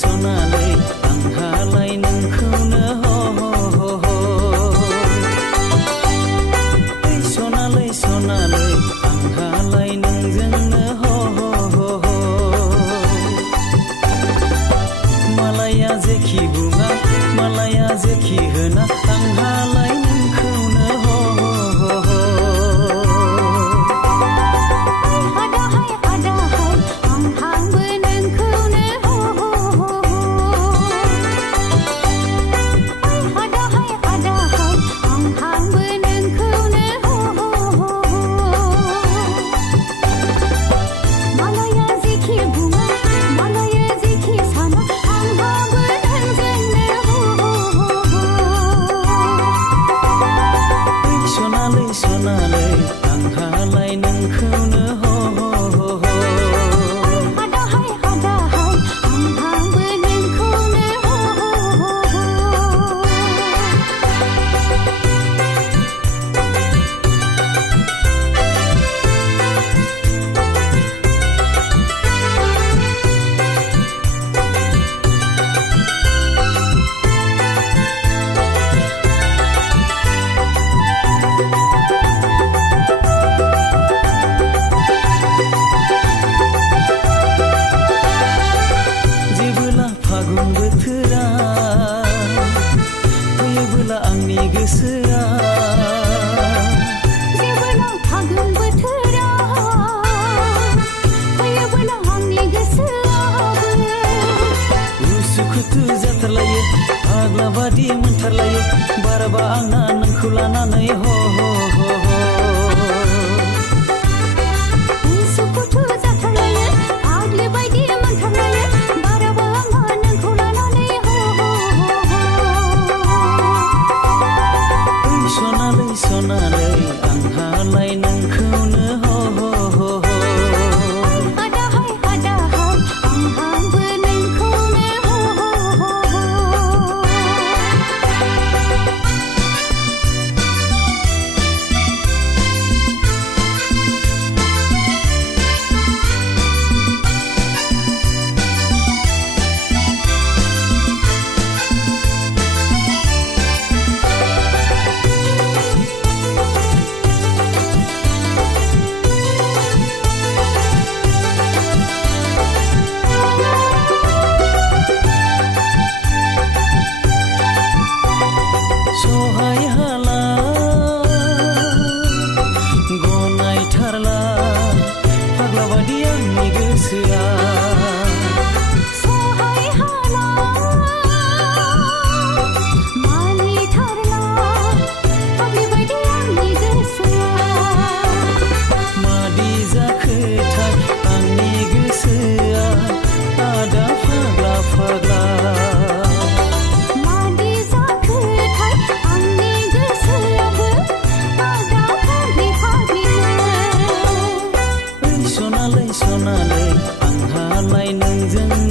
सनालै आंहालाय नोंखौनो सनालै सनालै आंहालाय नोंजोंनो मालाया जेखि बुङा मालाया जेखि होना आंहालाय नोंखौनो सनालै आंहालाय नोंखौनो फागुन बोथोरा फैयोब्ला आंनि गोसोआ जेब्ला फागुन बोथोरा फैयोब्ला आंनि गोसोआबो उसुखुथु जाथारलायो फाग्ला बादि मोनथारलायो बारबा आंना नोंखौ लानानै उसुखुथु जाथारलायो फाग्लि बायदि मोनथारलायो सनालै सनालै आंहालाय नोंखौनो आदाहाय आदाहाय आंहाबो नोंखौनो सहाय हाला गनायथारला फाग्ला बादि आंनि गोसोआ सहाय हाला मानिथारला फाग्लि बायदि आंनि गोसोआ मादि जाखोथाय आंनि गोसोआ आदा फाग्ला फाग्ला सनालै सनालै आंहालाय नोंजों